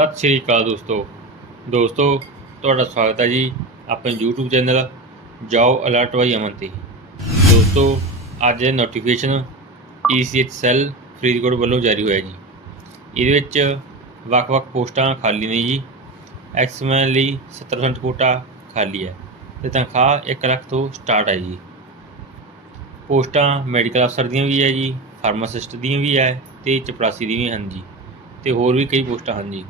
ਸਤਿ ਸ਼੍ਰੀ ਅਕਾਲ ਦੋਸਤੋ। ਦੋਸਤੋ, ਤੁਹਾਡਾ ਸਵਾਗਤ ਹੈ ਜੀ ਆਪਣੇ YouTube ਚੈਨਲ ਜਾਓ ਅਲਰਟ ਵਾਈ ਅਮਨ ਤੇ। ਦੋਸਤੋ, ਅੱਜ ਇਹ ਨੋਟੀਫਿਕੇਸ਼ਨ ECH ਸੈੱਲ ਫਰੀਦਕੋਟ ਵੱਲੋਂ ਜਾਰੀ ਹੋਇਆ ਜੀ। ਇਹਦੇ ਵਿੱਚ ਵੱਖ-ਵੱਖ ਪੋਸਟਾਂ ਖਾਲੀ ਨੇ ਜੀ। ਐਕਸਮੈਨ ਲਈ 70% ਕੋਟਾ ਖਾਲੀ ਹੈ ਤੇ ਤਨਖਾਹ 1 ਲੱਖ ਤੋਂ ਸਟਾਰਟ ਹੈ ਜੀ। ਪੋਸਟਾਂ ਮੈਡੀਕਲ ਅਫਸਰ ਦੀਆਂ ਵੀ ਹੈ ਜੀ ਫਾਰਮਾਸਿਸਟ ਦੀਆਂ ਵੀ ਹੈ ਤੇ ਚਪੜਾਸੀ ਦੀਆਂ ਵੀ ਹਨ ਜੀ ਤੇ ਹੋਰ ਵੀ ਕਈ ਪੋਸਟਾਂ ਹਨ ਜੀ।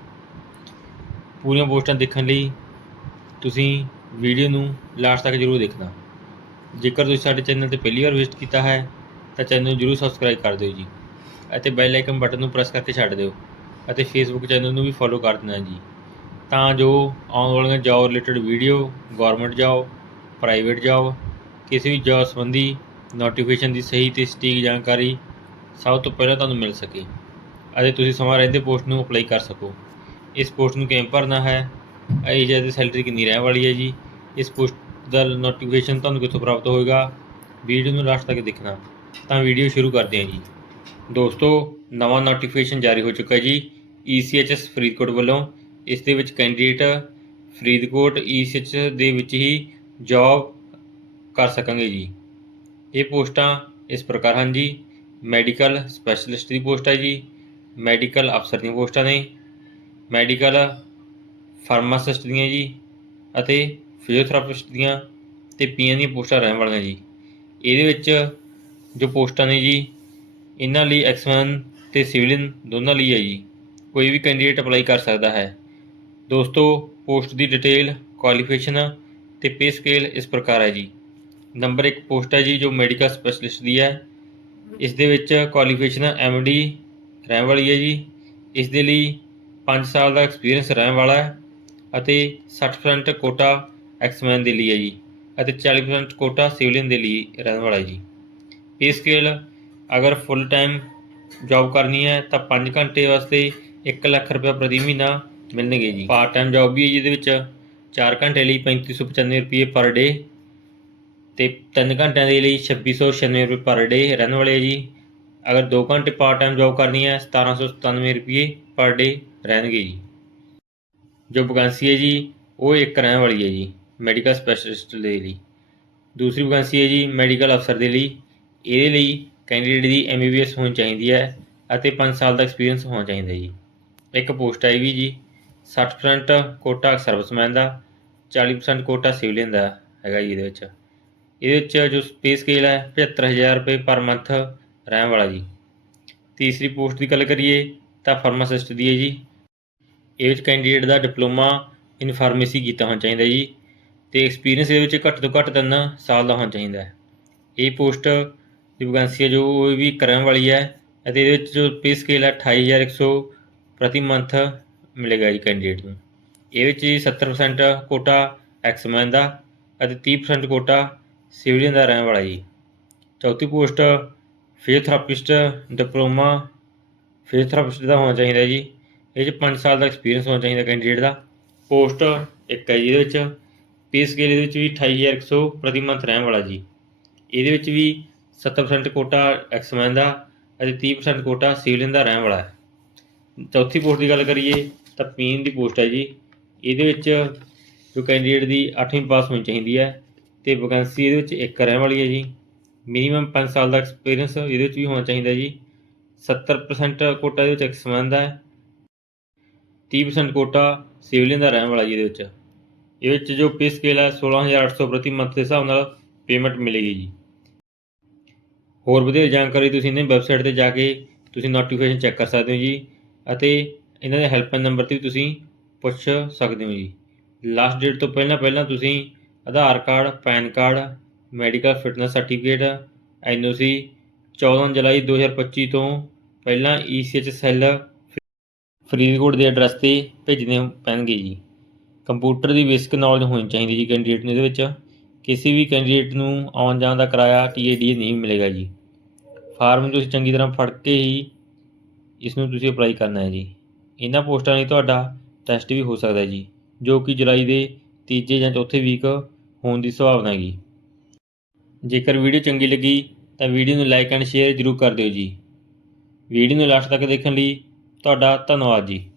ਪੂਰੀਆਂ ਪੋਸਟਾਂ ਦੇਖਣ ਲਈ ਤੁਸੀਂ ਵੀਡੀਓ ਨੂੰ ਲਾਸਟ ਤੱਕ ਜ਼ਰੂਰ ਦੇਖਣਾ। ਜੇਕਰ ਤੁਸੀਂ ਸਾਡੇ ਚੈਨਲ ਤੇ ਪਹਿਲੀ ਵਾਰ ਵਿਜ਼ਿਟ ਕੀਤਾ ਹੈ, ਤਾਂ ਚੈਨਲ ਨੂੰ ਜ਼ਰੂਰ ਸਬਸਕ੍ਰਾਈਬ ਕਰ ਦਿਓ ਜੀ ਅਤੇ ਬੈਲ ਆਈਕਨ ਬਟਨ ਨੂੰ ਪ੍ਰੈਸ ਕਰਕੇ ਛੱਡ ਦਿਓ ਅਤੇ ਫੇਸਬੁੱਕ ਚੈਨਲ ਨੂੰ ਵੀ ਫੋਲੋ ਕਰ ਦੇਣਾ ਜੀ। ਤਾਂ ਜੋ ਆਉਣ ਵਾਲੀਆਂ job related video government job private job ਕਿਸੇ ਵੀ ਜੌਬ ਸੰਬੰਧੀ ਨੋਟੀਫਿਕੇਸ਼ਨ ਦੀ ਸਹੀ ਤੇ ਸਟੀਕ ਜਾਣਕਾਰੀ ਸਭ ਤੋਂ ਪਹਿਲਾਂ ਤੁਹਾਨੂੰ ਮਿਲ ਸਕੇ ਅਤੇ ਤੁਸੀਂ ਸਮਾਂ ਰਹਿੰਦੇ ਪੋਸਟ ਨੂੰ ਅਪਲਾਈ ਕਰ ਸਕੋ। ਇਸ ਪੋਸਟ ਨੂੰ ਕਿਵੇਂ ਭਰਨਾ ਹੈ? ਏਜ ਅਤੇ ਸੈਲਰੀ ਕਿੰਨੀ ਰਹਿਣ ਵਾਲੀ ਹੈ ਜੀ? ਇਸ ਪੋਸਟ ਦਾ ਨੋਟੀਫਿਕੇਸ਼ਨ ਤੁਹਾਨੂੰ ਕਿੱਥੋਂ ਪ੍ਰਾਪਤ ਹੋਏਗਾ? ਵੀਡੀਓ ਨੂੰ ਲਾਸਟ ਤੱਕ ਦੇਖਣਾ। ਤਾਂ ਵੀਡੀਓ ਸ਼ੁਰੂ ਕਰਦੇ ਹਾਂ ਜੀ। ਦੋਸਤੋ, ਨਵਾਂ ਨੋਟੀਫਿਕੇਸ਼ਨ ਜਾਰੀ ਹੋ ਚੁੱਕਾ ਹੈ ਜੀ ECHS ਫਰੀਦਕੋਟ ਵੱਲੋਂ। ਇਸ ਦੇ ਵਿੱਚ ਕੈਂਡੀਡੇਟ ਫਰੀਦਕੋਟ ECHS ਦੇ ਵਿੱਚ ਹੀ ਜੌਬ ਕਰ ਸਕਣਗੇ ਜੀ। ਇਹ ਪੋਸਟਾਂ ਇਸ ਪ੍ਰਕਾਰ ਹਨ ਜੀ। ਮੈਡੀਕਲ ਸਪੈਸ਼ਲਿਸਟ ਦੀ ਪੋਸਟ ਹੈ ਜੀ। ਮੈਡੀਕਲ ਅਫਸਰ ਦੀਆਂ ਪੋਸਟਾਂ ਨੇ। ਮੈਡੀਕਲ ਫਾਰਮਾਸਿਸਟ ਦੀਆਂ ਜੀ ਅਤੇ ਫਿਜ਼ੀਓਥੈਰੇਪਿਸਟ ਦੀਆਂ ਤੇ ਪੀਐਨ ਦੀਆਂ ਪੋਸਟਾਂ ਰਹਿਣ ਵਾਲੀਆਂ ਜੀ। ਇਹਦੇ ਵਿੱਚ ਜੋ ਪੋਸਟਾਂ ਨੇ ਜੀ, ਇਹਨਾਂ ਲਈ ਐਕਸਮੈਨ ਤੇ ਸਿਵਲਿਨ ਦੋਨਾਂ ਲਈ ਹੈ ਜੀ। ਕੋਈ ਵੀ ਕੈਂਡੀਡੇਟ ਅਪਲਾਈ ਕਰ ਸਕਦਾ ਹੈ। ਦੋਸਤੋ, ਪੋਸਟ ਦੀ ਡਿਟੇਲ, ਕੁਆਲੀਫਿਕੇਸ਼ਨ ਤੇ ਪੇ ਸਕੇਲ ਇਸ ਪ੍ਰਕਾਰ ਹੈ ਜੀ। ਨੰਬਰ 1 ਪੋਸਟ ਹੈ ਜੀ ਜੋ ਮੈਡੀਕਲ ਸਪੈਸ਼ਲਿਸਟ ਦੀ ਹੈ। ਇਸ ਦੇ ਵਿੱਚ ਕੁਆਲੀਫਿਕੇਸ਼ਨ ਐਮਡੀ ਰਹਿਣ ਵਾਲੀ ਹੈ ਜੀ। ਇਸ ਦੇ ਲਈ 5 ਸਾਲ ਦਾ ਐਕਸਪੀਰੀਅੰਸ ਰਹਿਣ ਵਾਲਾ ਹੈ ਅਤੇ 60% ਕੋਟਾ ਐਕਸਮੈਨ ਦੇ ਲਈ ਹੈ ਜੀ ਅਤੇ 40% ਕੋਟਾ ਸਿਵਲੀਅਨ ਦੇ ਲਈ ਰਹਿਣ ਵਾਲਾ ਹੈ ਜੀ। ਪੇ ਸਕੇਲ ਅਗਰ ਫੁੱਲ ਟਾਈਮ ਜੌਬ ਕਰਨੀ ਹੈ ਤਾਂ 5 ਘੰਟੇ ਵਾਸਤੇ 1 ਲੱਖ ਰੁਪਏ ਪ੍ਰਤੀ ਮਹੀਨਾ ਮਿਲਣਗੇ ਜੀ। ਪਾਰਟ ਟਾਈਮ ਜੌਬ ਵੀ ਹੈ ਜਿਹਦੇ ਵਿੱਚ। 4 ਘੰਟੇ ਲਈ 3595 ਰੁਪਏ ਪਰ ਡੇ ਤੇ 3 ਘੰਟਿਆਂ ਦੇ ਲਈ 2696 ਰੁਪਏ ਪਰ ਡੇ ਰਹਿਣ ਵਾਲੇ ਹੈ ਜੀ। ਅਗਰ 2 ਘੰਟੇ ਪਾਰਟ ਟਾਈਮ ਜੌਬ ਕਰਨੀ ਹੈ 1797 ਰੁਪਏ ਪਰ ਡੇ ਰਹਿਣਗੇ ਜੀ। ਜੋ ਵੈਕੈਂਸੀ ਹੈ ਜੀ, ਉਹ ਇੱਕ ਰਹਿਣ ਵਾਲੀ ਹੈ ਜੀ ਮੈਡੀਕਲ ਸਪੈਸ਼ਲਿਸਟ ਦੇ ਲਈ। ਦੂਸਰੀ ਵੈਕੈਂਸੀ ਹੈ ਜੀ ਮੈਡੀਕਲ ਅਫਸਰ ਦੇ ਲਈ। ਇਹਦੇ ਲਈ ਕੈਂਡੀਡੇਟ ਦੀ ਐਮਬੀਬੀਐਸ ਹੋਣੀ ਚਾਹੀਦੀ ਹੈ ਅਤੇ 5 ਸਾਲ ਦਾ ਐਕਸਪੀਰੀਅੰਸ ਹੋਣਾ ਚਾਹੀਦਾ ਜੀ। ਇੱਕ ਪੋਸਟ ਆਈ ਵੀ ਜੀ 60% ਕੋਟਾ ਸਰਵਿਸਮੈਨ ਦਾ 40% ਕੋਟਾ ਸਿਵਲੀਅਨ ਦਾ ਹੈਗਾ ਜੀ ਇਹਦੇ ਵਿੱਚ। ਇਹਦੇ ਵਿੱਚ ਜੋ ਪੇ ਸਕੇਲ ਹੈ 75000 ਰੁਪਏ ਪਰ ਮੰਥ ਰਹਿਣ ਵਾਲਾ ਜੀ। ਤੀਸਰੀ ਪੋਸਟ ਦੀ ਗੱਲ ਕਰੀਏ ਤਾਂ ਫਾਰਮਾਸਿਸਟ ਦੀ ਹੈ ਜੀ। ਇਹ ਵਿੱਚ ਕੈਂਡੀਡੇਟ ਦਾ ਡਿਪਲੋਮਾ ਇਨ ਫਾਰਮੇਸੀ ਕੀਤਾ ਹੋਣਾ ਚਾਹੀਦਾ ਜੀ ਤੇ ਐਕਸਪੀਰੀਅੰਸ ਇਹਦੇ ਵਿੱਚ ਘੱਟ ਤੋਂ ਘੱਟ 3 ਸਾਲ ਦਾ ਹੋਣਾ ਚਾਹੀਦਾ ਹੈ। ਇਹ ਪੋਸਟ ਦੀ ਵੈਕੈਂਸੀ ਹੈ ਜੋ ਉਹ ਵੀ ਕਰਨ ਵਾਲੀ ਹੈ ਅਤੇ ਇਹਦੇ ਵਿੱਚ ਜੋ ਪੇ ਸਕੇਲ ਹੈ 28100 ਪ੍ਰਤੀ ਮੰਥ ਮਿਲੇਗਾ ਜੀ ਕੈਂਡੀਡੇਟ ਨੂੰ। ਇਹ ਵਿੱਚ ਜੀ 70% ਕੋਟਾ ਐਕਸਮੈਨ ਦਾ ਅਤੇ 30% ਕੋਟਾ ਸਿਵਲੀਅਨ ਦਾ ਰਹਿਣ ਵਾਲਾ ਜੀ। ਚੌਥੀ ਪੋਸਟ ਫਿਜ਼ੀਓਥੈਰੇਪਿਸਟ ਡਿਪਲੋਮਾ ਫਿਜ਼ੀਓਥੈਰੇਪਿਸਟ ਦਾ ਹੋਣਾ ਚਾਹੀਦਾ ਜੀ। ਇਹ 'ਚ 5 ਸਾਲ ਦਾ ਐਕਸਪੀਰੀਅੰਸ ਹੋਣਾ ਚਾਹੀਦਾ ਕੈਂਡੀਡੇਟ ਦਾ। ਪੋਸਟ ਇੱਕ ਹੈ ਜੀ ਇਹਦੇ ਵਿੱਚ। ਪੇ ਸਕੇਲ ਇਹਦੇ ਵਿੱਚ ਵੀ 28100 ਪ੍ਰਤੀ ਮੰਥ ਰਹਿਣ ਵਾਲਾ ਜੀ। ਇਹਦੇ ਵਿੱਚ ਵੀ 70% ਕੋਟਾ ਐਕਸਮੈਨ ਦਾ ਅਤੇ 30% ਕੋਟਾ ਸਿਵਲੀਅਨ ਦਾ ਰਹਿਣ ਵਾਲਾ ਹੈ। ਚੌਥੀ ਪੋਸਟ ਦੀ ਗੱਲ ਕਰੀਏ ਤਾਂ ਪੀਨ ਦੀ ਪੋਸਟ ਹੈ ਜੀ। ਇਹਦੇ ਵਿੱਚ ਜੋ ਕੈਂਡੀਡੇਟ ਦੀ 8ਵੀਂ ਪਾਸ ਹੋਣੀ ਚਾਹੀਦੀ ਹੈ ਤੇ ਵੈਕੈਂਸੀ ਇਹਦੇ ਵਿੱਚ ਇੱਕ ਰਹਿਣ ਵਾਲੀ ਹੈ ਜੀ। ਮਿਨੀਮਮ 5 ਸਾਲ ਦਾ ਐਕਸਪੀਰੀਅੰਸ ਇਹਦੇ ਵਿੱਚ ਵੀ ਹੋਣਾ ਚਾਹੀਦਾ ਜੀ। 70% ਕੋਟਾ ਇਹਦੇ ਵਿੱਚ ਐਕਸਮੈਨ ਦਾ ਹੈ। 30% ਕੋਟਾ ਸਿਵਲੀਅਨ ਦਾ ਰਹਿਣ ਵਾਲਾ ਜੀ ਇਹਦੇ ਵਿੱਚ। ਇਹਦੇ ਵਿੱਚ ਜੋ ਪੇ ਸਕੇਲ ਹੈ 16800 ਪ੍ਰਤੀ ਮੰਥ ਦੇ ਹਿਸਾਬ ਨਾਲ ਪੇਮੈਂਟ ਮਿਲੇਗੀ ਜੀ। ਹੋਰ ਵਧੇਰੇ ਜਾਣਕਾਰੀ ਤੁਸੀਂ ਇਹਨਾਂ ਵੈਬਸਾਈਟ ਤੇ ਜਾ ਕੇ ਤੁਸੀਂ ਨੋਟੀਫਿਕੇਸ਼ਨ ਚੈੱਕ ਕਰ ਸਕਦੇ ਹੋ ਜੀ ਅਤੇ ਇਹਨਾਂ ਦੇ ਹੈਲਪਲਾਈਨ ਨੰਬਰ ਤੇ ਵੀ ਤੁਸੀਂ ਪੁੱਛ ਸਕਦੇ ਹੋ ਜੀ। ਲਾਸਟ ਡੇਟ ਤੋਂ ਪਹਿਲਾਂ ਪਹਿਲਾਂ ਤੁਸੀਂ Aadhaar card, PAN card medical fitness certificate NOC 14 ਜੁਲਾਈ 2025 ਤੋਂ ਪਹਿਲਾਂ ECH ਸੈੱਲ ਫਰੀਦਕੋਟ ਦੇ ਐਡਰੈਸ ਤੇ ਭੇਜਣੇ ਪੈਣਗੇ ਜੀ। ਕੰਪਿਊਟਰ ਦੀ ਬੇਸਿਕ ਨੌਲੇਜ ਹੋਣੀ ਚਾਹੀਦੀ ਜੀ ਕੈਂਡੀਡੇਟ ਨੂੰ ਇਹਦੇ ਵਿੱਚ। ਕਿਸੇ ਵੀ ਕੈਂਡੀਡੇਟ ਨੂੰ ਆਉਣ ਜਾਣ ਦਾ ਕਿਰਾਇਆ TADA ਨਹੀਂ ਮਿਲੇਗਾ ਜੀ। ਫਾਰਮ ਤੁਸੀਂ ਚੰਗੀ ਤਰ੍ਹਾਂ ਫੜ ਕੇ ਹੀ ਇਸ ਨੂੰ ਤੁਸੀਂ ਅਪਲਾਈ ਕਰਨਾ ਹੈ ਜੀ। ਇਹਨਾਂ ਪੋਸਟਾਂ ਲਈ ਤੁਹਾਡਾ ਟੈਸਟ ਵੀ ਹੋ ਸਕਦਾ ਹੈ ਜੀ, ਜੋ ਕਿ ਜੁਲਾਈ ਦੇ ਤੀਜੇ ਜਾਂ ਚੌਥੇ ਵੀਕ ਹੋਣ ਦੀ ਸੰਭਾਵਨਾ ਹੈਗੀ ਜੇਕਰ ਵੀਡੀਓ ਚੰਗੀ ਲੱਗੀ ਤਾਂ ਵੀਡੀਓ ਨੂੰ ਲਾਈਕ ਐਂਡ ਸ਼ੇਅਰ ਜ਼ਰੂਰ ਕਰ ਦਿਓ ਜੀ। ਵੀਡੀਓ ਨੂੰ ਲਾਸਟ ਤੱਕ ਦੇਖਣ ਲਈ ਤੁਹਾਡਾ ਧੰਨਵਾਦ ਜੀ।